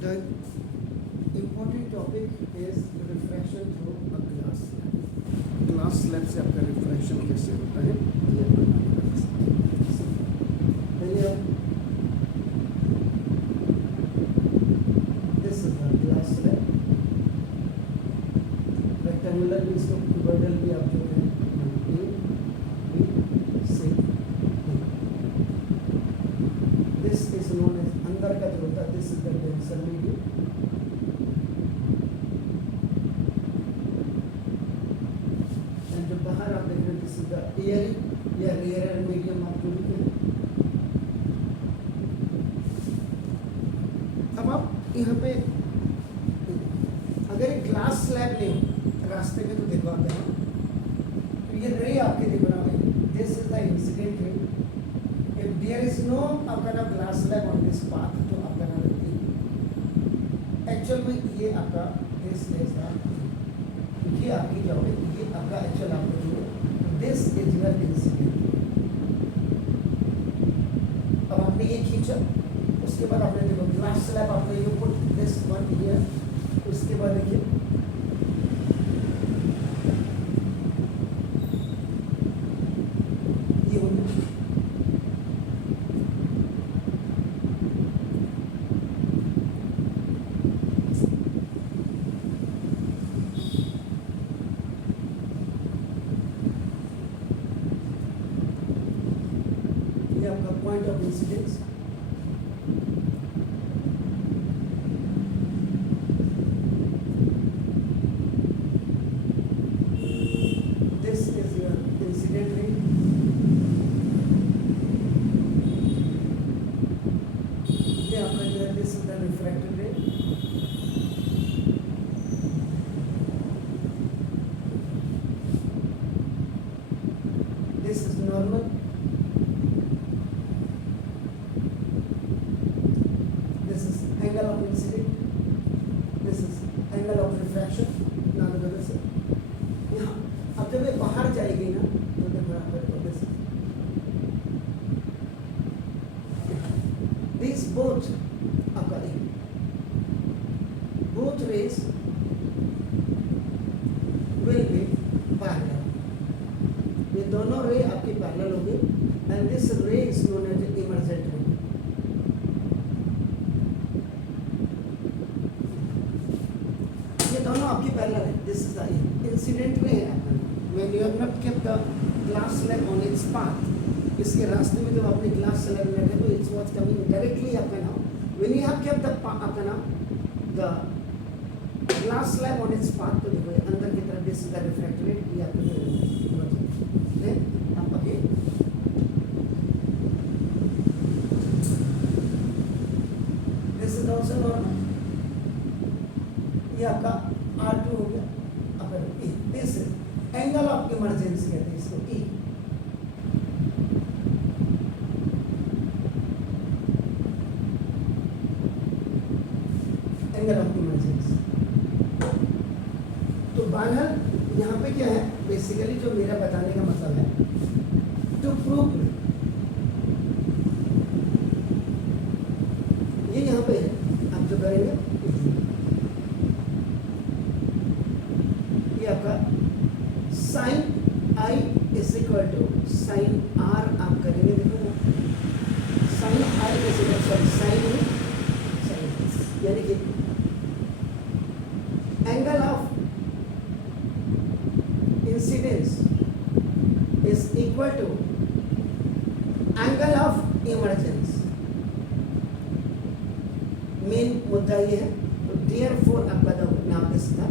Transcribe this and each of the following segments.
The important topic is refraction through a glass slab. Glass slab से आपका refraction कैसे होता है ये पहले this is the glass slab rectangular भी इसको क्यूबॉइडल भी आप जो है दिस इज नोन एज अंदर का जो होता है this is the denser medium बाहर आप देख रहे हैं दिस इज द एयर या रेयर मीडियम आप जो लिखे हैं। अब आप यहाँ पे अगर एक ग्लास स्लैब ले रास्ते में तो देखो आप यहाँ तो ये रे आपके देखो ना this is the incident ray if there is no आपका ना glass slab on this path तो आपका ना एक्चुअल में ये आपका दिस इज द ये आपकी क्या होगी ये आपका एक्चुअल आपका जो दिस इज योर इंसिडेंट। अब आपने ये खींचा उसके बाद आपने देखो ग्लास स्लैब आपने you put this one here उसके बाद देखिए ये हो गया point of incidence this is your incident ray ये आपका जो है this is the refracted ray this is normal angle of incident this is angle of refraction ना बदल से यहाँ अब जब ये बाहर जाएगी ना तो देखो आपको दिस these both आपका both rays will be parallel ये दोनों रे आपकी पैरेलल होगी and this ray is known as the emergent ray दोनों आपकी पैरेलल है दिस इज द इंसिडेंट रे when you have not kept the glass slab on its path इसके रास्ते में जब आपने ग्लास स्लैब में रखे तो इट्स वाज कमिंग डायरेक्टली आपका now when you have kept the आपका now the glass slab on its path तो देखो अंदर की तरफ दिस इज द रिफ्रैक्टेड ये आपको देन आप again this is also normal ये आपका R2 हो गया अपर E this angle of emergency कहते हैं इसको E एंगल ऑफ इमरजेंसी। तो बाहर यहाँ पे क्या है बेसिकली जो मेरा बताने का मतलब है टू प्रूव ये यहाँ पे है आप जो करेंगे आपका sine i is equal to sine r आप करेंगे देखो sine i is equal sorry sine यानी कि angle of incidence is equal to angle of emergence main मुद्दा ये है तो देयरफॉर आपका नाम दिस था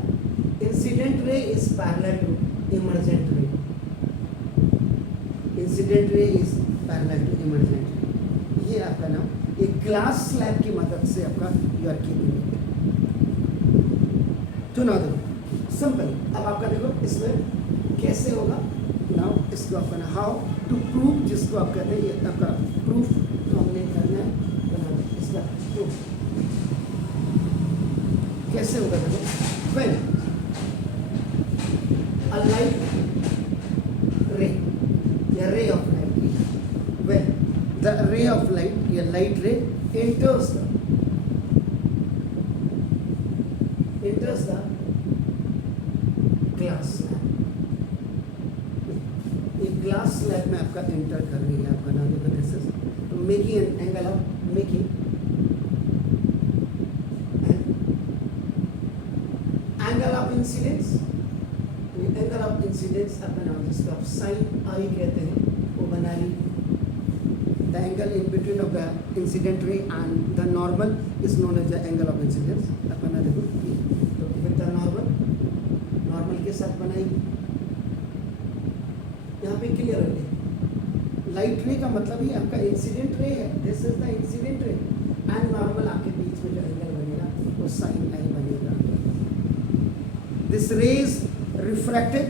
incident ray is parallel to emergent ray incident ray is parallel to emergent ray ये आपका नाम एक ग्लास स्लैब की मदद से आपका यू आर कीपिंग तो ना देखो सिंपल अब आपका देखो इसमें कैसे होगा नाउ इसको आपका ना हाउ टू प्रूव जिसको आप कहते हैं ये आपका प्रूफ तो हमने करना है बना इसका प्रूफ कैसे होगा देखो when a light ray a ray of light when the ray of light a light ray enters the glass slab, एक ग्लास स्लैब में आपका एंटर कर रही है आपका नाम का दिस इज तो making an angle of making angle of incidence, angle of incidence आपका नाम जिसको आप साइन आई कहते हैं वो बना रही है। The angle in between of the incident ray and the normal is known as the angle of incidence. आपका ना देखो तो विद द नॉर्मल के साथ बनाएंगे। यहाँ पे क्लियर हो गया, लाइट रे का मतलब ही आपका इंसिडेंट रे है, this is the incident ray and normal आपके बीच में जो एंगल बनेगा वो साइन आई बनेगा। दिस रे इज रिफ्रैक्टेड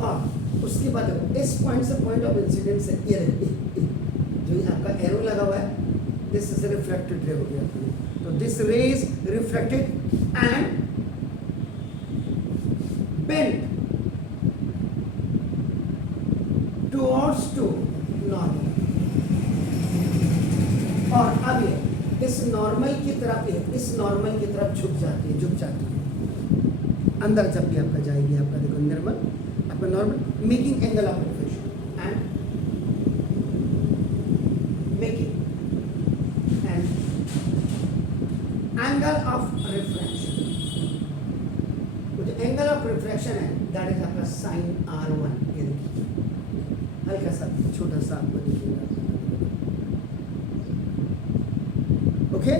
और उसके बाद इस पॉइंट से पॉइंट ऑफ इंसिडेंस है ये जो आपका एरो लगा हुआ है, दिस इज रिफ्लेक्टेड रे हो गया। तो this ray is reflected and bent towards to normal, और अब ये इस नॉर्मल की तरफ झुक जाती है अंदर जब भी आपका जाएगी आपका देखो निर्मल आपका normal making angle of reflection and making and angle of refraction. जो एंगल ऑफ रिफ्रैक्शन है दैट इज आपका साइन R1। ये देखिए हल्का सा छोटा सा आपको दिखेगा। ओके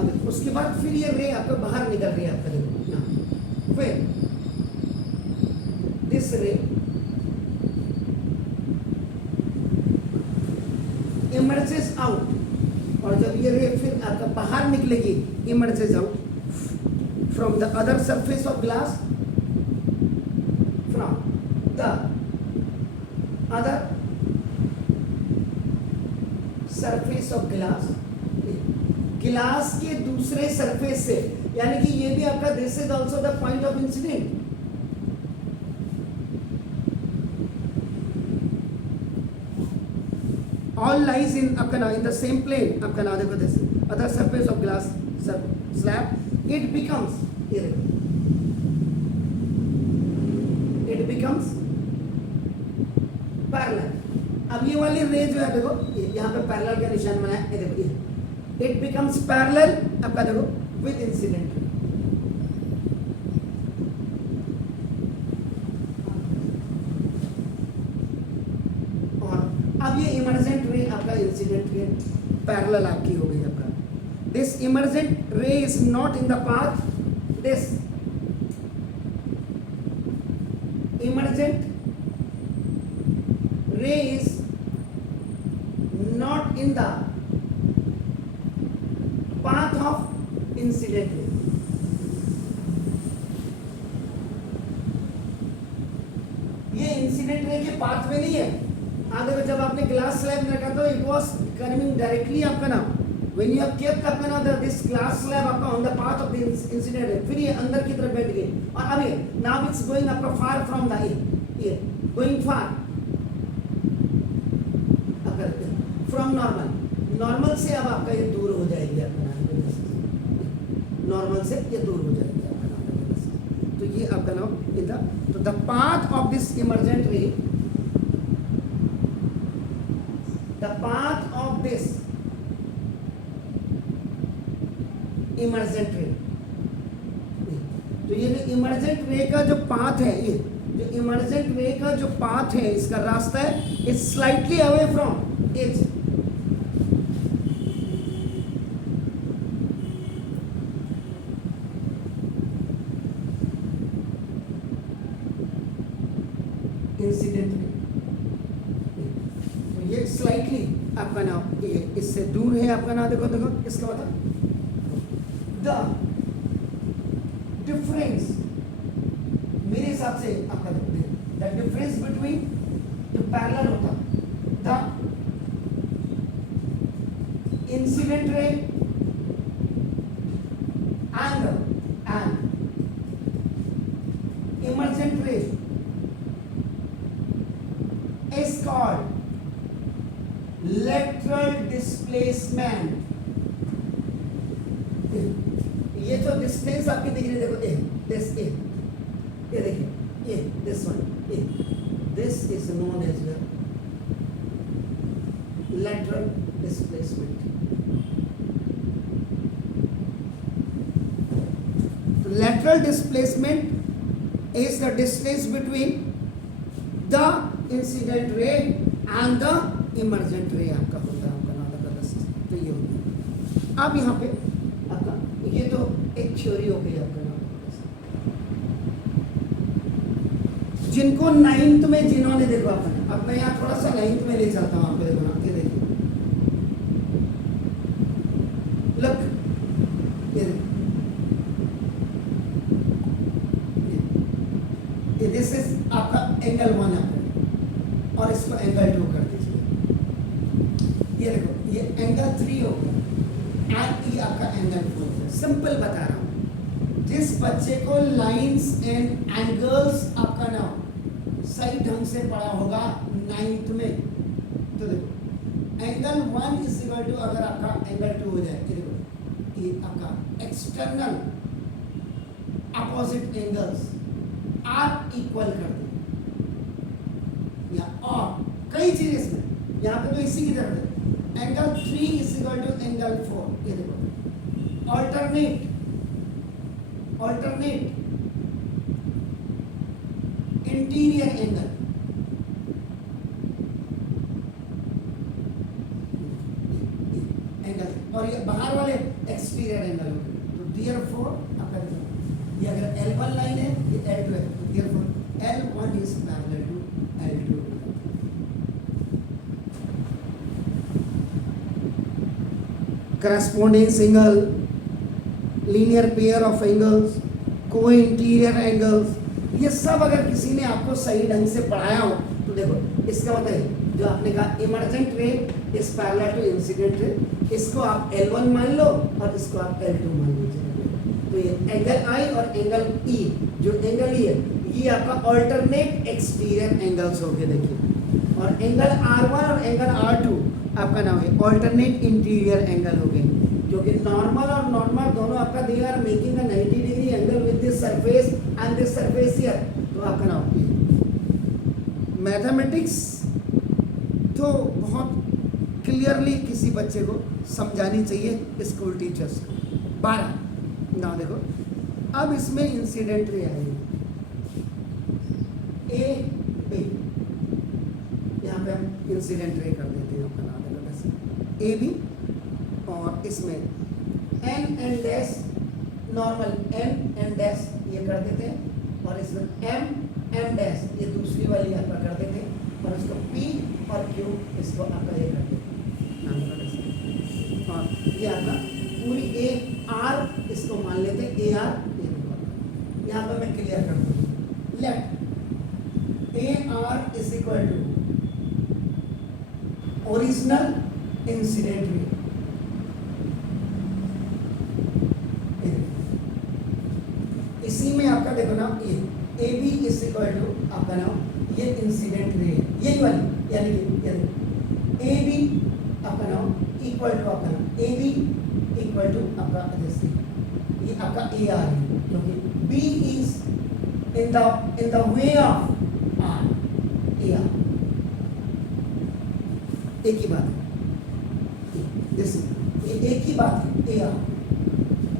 अब उसके बाद फिर ये रे आपका बाहर निकल रही है आपका देखो यहाँ फिर दिस रे इमर्जेस आउट, और जब ये रे फिर आपका बाहर निकलेगी emerges out from the other surface of glass, from the other surface of glass, गिलास के दूसरे सरफेस से, यानी कि ये भी आपका this is also the point of incident. All lies in आपका नाम इन द सेम प्लेन आपका नाम देखो this other surface of glass slab, it becomes parallel. अब ये वाली रे जो है देखो यहाँ पे पैरेलल का निशान बनाया है देखो, it becomes parallel आपका देखो with incident ray। और अब ये इमर्जेंट रे आपका इंसिडेंट रे पैरेलल आपकी हो गई आपका। दिस इमर्जेंट रे is not in the path, this emergent रे is not in the path of incident ray। ये इंसिडेंट रे के पाथ में नहीं है। देखो जब आपने ग्लास स्लैब में रखा तो इट वाज कमिंग डायरेक्टली आपका नाम व्हेन यू हैव केप्ट आपका नाम दिस ग्लास स्लैब आपका on the path of the incident रे, फिर ये अंदर की तरफ बैठ गई और अब ये नाउ इट्स गोइंग आपका फार फ्रॉम द ये गोइंग फार अगर फ्रॉम नॉर्मल से अब आपका ये दूर हो जाएगी आपका नॉर्मल से ये दूर हो जाएगी आपका नाम। तो ये आपका नाम इन द तो the path of this emergent रे, the path of this emergent रे, तो ये जो इमर्जेंट रे का जो पाथ है, ये जो इमर्जेंट रे का जो पाथ है इसका रास्ता है is slightly away from edge. Incident ray तो ये स्लाइटली आपका नाम ये इससे दूर है आपका नाम देखो देखो इसका मतलब द डिफरेंस मेरे हिसाब से आपका द डिफरेंस बिटवीन जो पैरेलल होता the incident ray and emergent रे is called लेटरल डिस्प्लेसमेंट, ये जो डिस्टेंस आपकी दिख रही है देखो, ए दिस ए, ये देखिए uh this one uh, this is known as lateral displacement. Lateral displacement is the distance between the incident ray and the emergent ray आपका होता है, आपका नाम का दस. तो ये होता है. अब यहाँ पे आपका ये तो एक थ्योरी हो गई आपका नाम का. जिनको 9th में जिन्होंने देखो आपने, अब मैं यहाँ थोड़ा सा 9th में ले चलता हूँ आपको. देखो ना, ये देखिए लुक, ये देखिए दिस इज आपका एंगल 1 है और इसको एंगल 2 कर दीजिए. ये देखो ये एंगल 3 हो गया एंड ये आपका एंगल 4 है. सिंपल बता रहा हूँ. जिस बच्चे को लाइंस एंड एंगल्स आपका नाम सही ढंग से पढ़ा होगा 9th में, तो देखो एंगल 1 इज इक्वल टू, अगर आपका एंगल 2 हो जाए, ये देखो ये आपका external opposite angles are equal कर दे, या और कई चीजें इसमें, यहाँ पे तो इसी की तरह है. Angle 3 is equal to angle 4. ये देखो ऑल्टरनेट इंटीरियर एंगल, और ये बाहर वाले एक्सटीरियर एंगल हो गए. तो देयरफॉर आपका ये अगर L1 लाइन है, ये L2 है, तो therefore L1 is parallel to L2. corresponding angle, linear pair of angles, co-interior angles, ये सब अगर किसी ने आपको सही ढंग से पढ़ाया हो तो देखो इसका मतलब जो आपने कहा इमर्जेंट रे is parallel to incident ray, इसको आप L1 मान लो और इसको आप L2 मान लीजिए. तो ये एंगल I और एंगल E, जो एंगल E है ये आपका ऑल्टरनेट एक्सटीरियर एंगल्स हो गए देखिए, और एंगल R1 और एंगल R2 आपका नाम है ऑल्टरनेट इंटीरियर एंगल हो गए, क्योंकि नॉर्मल और नॉर्मल दोनों आपका they are making a 90 degree angle with this surface and this surface here. तो आपका नाम मैथमेटिक्स तो बहुत क्लियरली किसी बच्चे को समझानी चाहिए स्कूल टीचर्स को. 12 ना देखो, अब इसमें इंसिडेंट रे आएगी ए बी, यहाँ पे हम इंसिडेंट रे कर देते हैं आपका नाम देखो ए बी, और इसमें N and dash normal N and dash ये कर देते हैं, और इसमें एम डैश ये दूसरी वाली आपका कर देते हैं, और इसको पी और क्यू इसको आपका ये कर देते हैं. और ये आपका पूरी ए आर इसको मान लेते हैं ए आर. यहाँ पर मैं क्लियर कर दूँ. Let A R is equal to original incident ray. इसी में आपका देखो ना A B is equal to आपका नाम ये इंसिडेंट रे है, यही वाली, यानी कि ए बी आपका नाम इक्वल टू आपका नाम ए बी इक्वल टू आपका जैसे ये आपका ए आर है, क्योंकि B is in the way of R, A R एक ही बात है. जैसे ये एक ही बात है, ए आर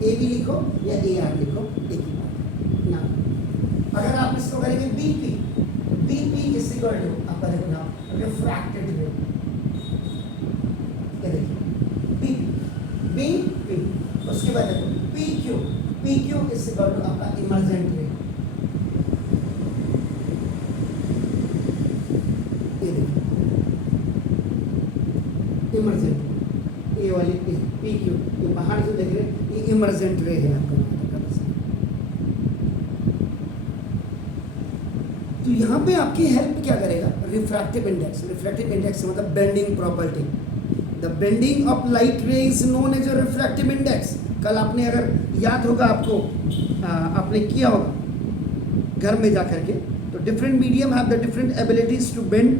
ए बी लिखो या ए आर लिखो, एक ही बात है ना. अगर आप इसको करेंगे बीपी इज इक्वल टू आपका देखो ना रिफ्रैक्टेड वेव, ये देखिए बीपी, उसके बाद देखो पीक्यू इज इक्वल टू आपका इमर्जेंट रे. ये देखिए इमर्जेंट, ये वाली पीक्यू ये बाहर जो देख रहे हैं ये इमर्जेंट रे है आपका. तो यहाँ पे आपकी हेल्प क्या करेगा रिफ्रैक्टिव इंडेक्स. रिफ्रैक्टिव इंडेक्स मतलब bending property. The bending of light ray is known as a refractive index. कल आपने अगर याद होगा आपको आपने किया होगा घर में जा करके, तो different medium have the different abilities to bend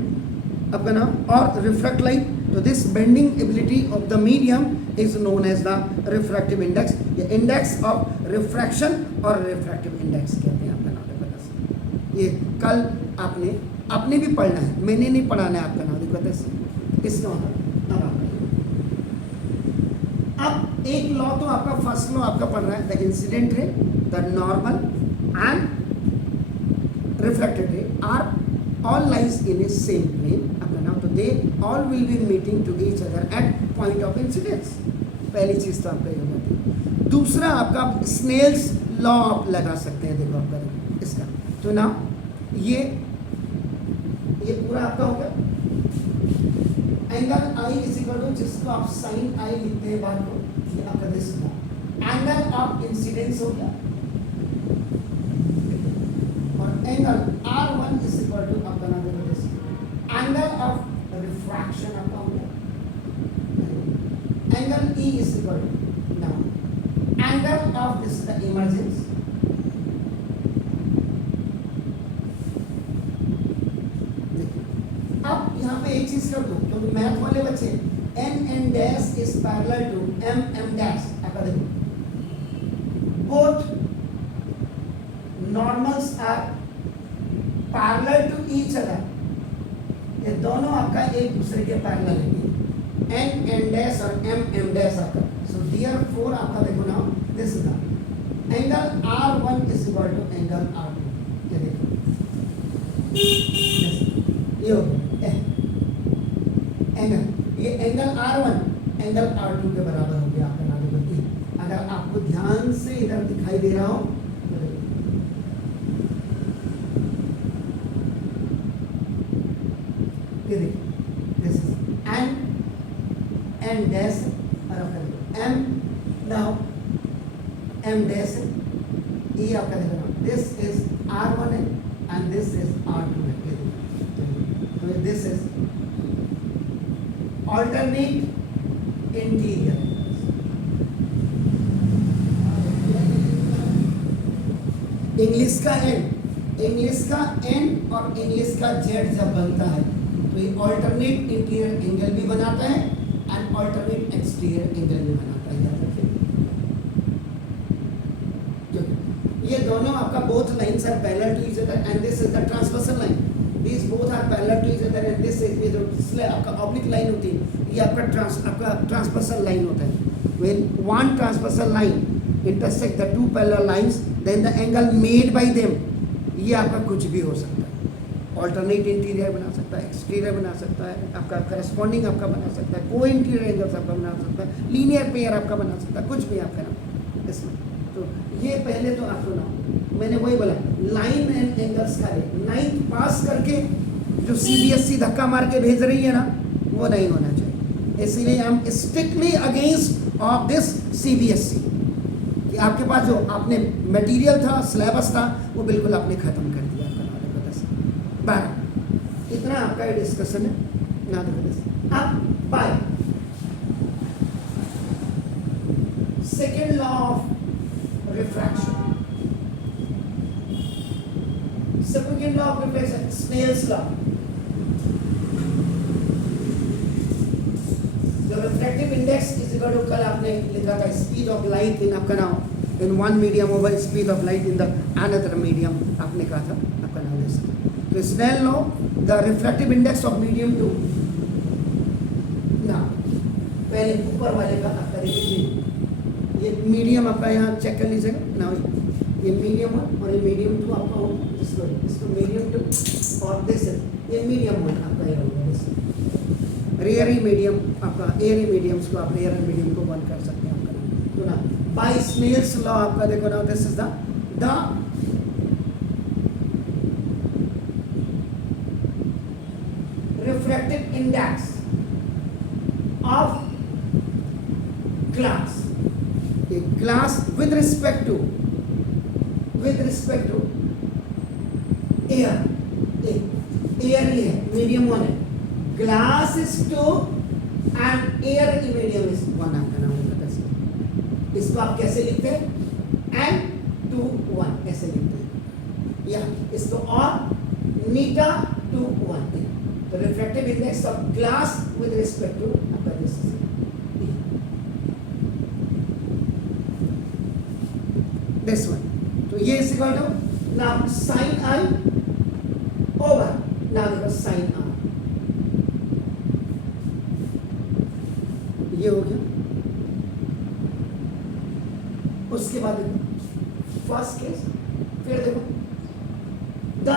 आपका नाम और रिफ्रैक्ट लाइट, तो this bending ability of the medium is known as the refractive index, या इंडेक्स ऑफ रिफ्रैक्शन और रिफ्रैक्टिव इंडेक्स कहते हैं आपका नाम देखो। ये कल आपने भी पढ़ना है, मैंने नहीं पढ़ाना है आपका नाम देखो। इसका अब एक लॉ तो आपका फर्स्ट लॉ आपका पढ़ रहा है, the incident ray, the normal and reflected ray are all lies in a same plane, अपना नाम, तो they all will be meeting to each other at point of incidence। पहली चीज तो आपका ये होती है। दूसरा आपका स्नेल्स लॉ आप लगा सकते हैं, देखो आपका इसका, तो ना ये पूरा आपका हो गया angle i is equal to, जिसको आप साइन आई लिखते हैं बात को, ये आपका दिस एंगल ऑफ इंसिडेंस हो गया, angle R1 is equal to आपका नाम देखो दिस एंगल ऑफ रिफ्रैक्शन आपका हो गया, angle E is equal to now angle of this the emergence, अब यहाँ पे एक चीज कर दो क्योंकि मैथ वाले बच्चे, n dash is parallel to m dash, आपका देखो both normals are parallel to each other, ये दोनों आपका एक दूसरे के पैरेलल है, n डैश और m डैश आपका, सो देयरफॉर आपका देखो now this is the angle R1 is equal to angle R2, ये देखो ये हो एंगल, ये एंगल R1 एंगल R2 के बराबर हो गया आपका नाम देखो। अगर आपको ध्यान से इधर दिखाई दे रहा हो, this is n dash m, now m dash ये आपका देखो, this is R1 है and this is R2 है, तो this is alternate interior, English का n और इंग्लिश का z जब बनता है तो ये ऑल्टरनेट इंटीरियर एंगल भी बनाता है एंड ऑल्टरनेट एक्सटीरियर एंगल भी बनाता है, याद रखिए। ये दोनों आपका both lines are parallel to each other and this is the transversal line, these both are parallel to each other and this is जो इसलिए आपका ऑब्लिक लाइन होती है, ये आपका ट्रांसवर्सल लाइन होता है। when one transversal line intersect the two parallel lines then the angle made by them, ये आपका कुछ भी हो सकता है, ऑल्टरनेट इंटीरियर बना सकता है, एक्सटीरियर बना सकता है, आपका करस्पॉन्डिंग आपका बना सकता है, को इंटीरियर एंगल्स आपका बना सकता है, लीनियर पेयर आपका बना सकता है, कुछ भी आपका ना इसमें। तो ये पहले तो आपको ना मैंने वही बोला लाइन एंड एंगल्स का है, 9th पास करके जो CBSE धक्का मार के भेज रही है ना, वो नहीं होना चाहिए। इसीलिए हम strictly against of this CBSE कि आपके पास जो आपने मटेरियल था, सिलेबस था, वो बिल्कुल आपने खत्म कर दिया। 12 इतना आपका ये डिस्कशन है ना। अब by second law of refraction, second law of refraction Snell's law, जो refractive index is equal to, कल आपने लिखा था स्पीड ऑफ लाइट इन आपका नाम in one medium over speed of light in the another medium, आपने कहा था आपका नाम है। तो Snell law, the refractive index of medium 2 ना, पहले ऊपर वाले का आपका देखिए, ये मीडियम आपका यहाँ चेक कर लीजिएगा ना, ये मीडियम 1 और ये मीडियम 2 आपका हो, इसको मीडियम 2 और दिस ये मीडियम 1 आपका ये होगा। रेयरी मीडियम आपका एयरी मीडियम्स को आप रेयर मीडियम को बंद कर सकते हैं आपका नाम, तो ना बाय स्नेल्स लॉ आपका देखो ना, this is the refractive index of glass, a glass with respect to air, air ही है, medium 1 है, glass is 2 and air की medium is 1 आपका नाम है। इसको आप कैसे लिखते हैं, n2 1 ऐसे लिखते हैं, या इसको और मीटा 2 1, तो refractive index of glass with respect to आपका दिस दिस वन. तो ये is equal to now sine i over now देखो साइन आर. ये हो गया. उसके बाद देखो फर्स्ट केस, फिर देखो द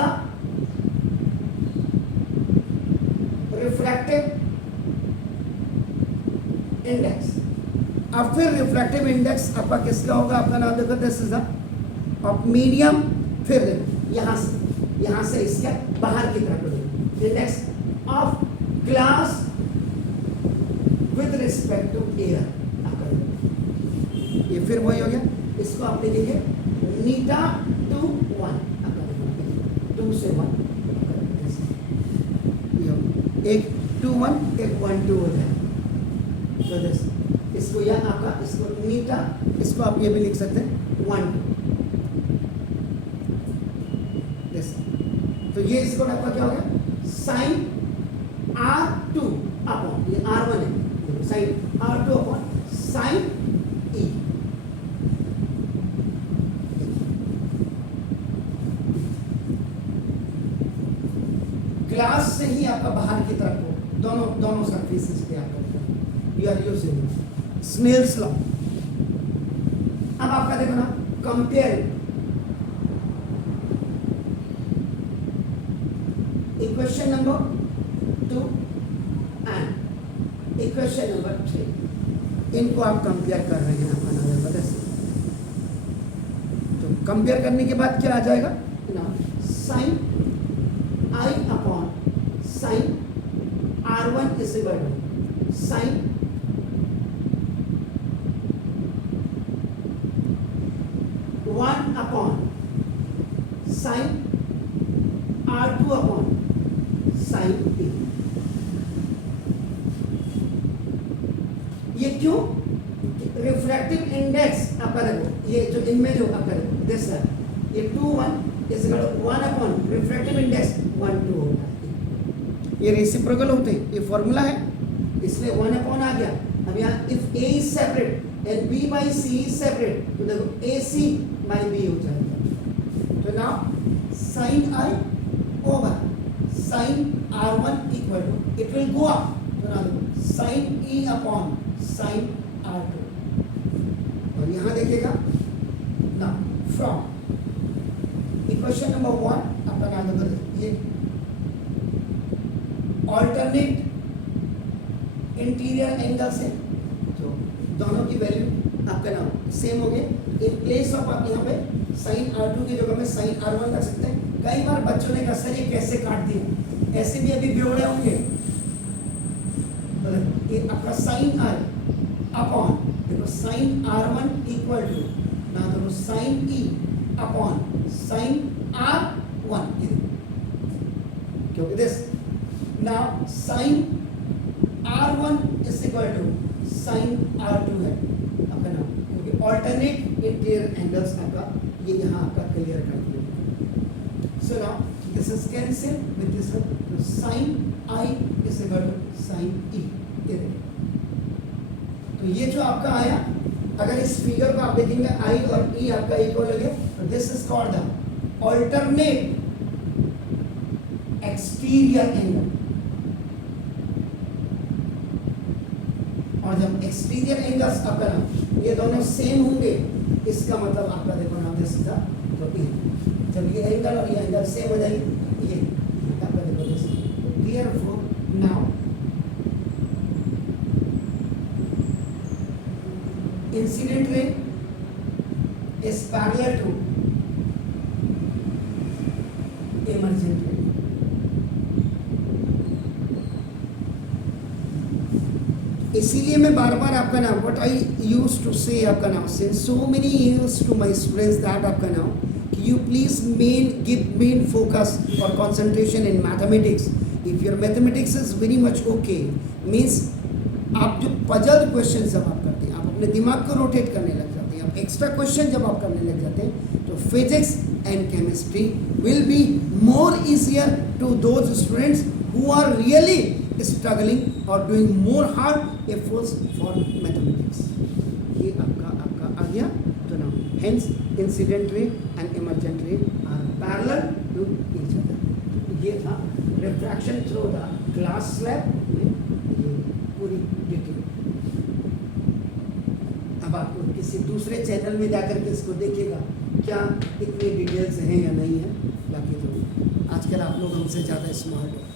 रिफ्रैक्टिव इंडेक्स. अब फिर रिफ्रैक्टिव इंडेक्स आपका किसका होगा, आपका नाम देखो दिस इज ऑफ मीडियम. फिर देखो यहां से इसके बाहर की तरफ देखो index of glass with respect to air. ये फिर वही हो गया. इसको आप लिखेंगे नीटा टू 1, 2 से 1, एक 2 1 एक 1 2 हो जाए. तो दिस इसको या आपका इसको नीटा, इसको आप ये भी लिख सकते हैं 1 दिस. तो ये इसको आपका क्या हो गया साइन R2 अपॉन ये R1 है, sine R2 upon sine E. ग्लास से ही आपका बाहर की तरफ को दोनों सरफेसेस पे आप करते हैं. You are using Snell's law. अब आपका देखो ना compare equation number 2 and equation number 3. इनको आप कंपेयर कर रहे हैं अपना नाम बता से. तो कंपेयर करने के बाद क्या आ जाएगा ना sign I upon sin R1 is equal to sin one upon sin R2 upon sin P. ये क्यों? रिफ्रैक्टिव इंडेक्स आपका देखो ये जो इनमें जो आपका देखो दिस है ये 2 1 is equal to 1 upon refractive index 1 2 होता है. ये रेसिप्रोकल होते हैं, ये फॉर्मूला है, इसलिए 1 अपॉन आ गया. अब यहाँ if A is separate and B by C is separate तो देखो AC बाई B हो जाएगा. तो now sin I over sin R1 equal to it will go up. तो ना देखो sin E upon sin R2. और यहाँ देखिएगा ना फ्रॉम इक्वेशन नंबर 1 आपका नाम नंबर ये ऑल्टरनेट इंटीरियर एंगल से तो दोनों की वैल्यू आपका नाम सेम हो गए. इन प्लेस ऑफ आप यहाँ पे साइन R2 की जगह में साइन R1 रख सकते हैं. कई बार बच्चों ने कहा सर ये कैसे काट दिया, ऐसे भी अभी बिगड़े होंगे. ये आपका साइन R अपॉन देखो साइन R1 इक्वल टू ना देखो sine E upon sin R1 क्योंकि this now sin R1 is equal to sin R2 है आपका नाम, क्योंकि ऑल्टरनेट इंटीरियर एंगल्स आपका ये यहाँ आपका क्लियर कर दिया. So now this is cancel with this one. तो sin I is equal to sin E. तो ये जो आपका आया, अगर इस फिगर को आप देखेंगे I और E आपका इक्वल हो गया. This is called the alternate exterior angle. और जब exterior angles आपका ना ये दोनों सेम होंगे इसका मतलब आपका देखो ना दिस इज द जब ये एंगल और ये एंगल सेम हो जाएगी ये आपका देखो this. Therefore now incident ray is parallel to emergent ray. इसीलिए मैं बार बार आपका नाम what I use to say आपका नाम since so many years to my students that आपका नाम you please give main focus or concentration in mathematics. If your mathematics is very much okay, means आप जो पजल क्वेश्चन जब आप करते हैं आप अपने दिमाग को रोटेट करने लग जाते हैं. आप एक्स्ट्रा क्वेश्चन जब आप करने लग जाते हैं तो physics and chemistry will be more easier to those students who are really struggling or doing more hard efforts for mathematics. ये आपका आ गया तो ना hence incident ray and emergent ray are parallel to each other. ये था refraction through the glass slab में ये पूरी डिटेल. अब आप किसी दूसरे चैनल में जाकर के इसको देखिएगा क्या इतनी डिटेल्स हैं या नहीं है. बाकी तो आजकल आप लोग हमसे ज़्यादा स्मार्ट हो.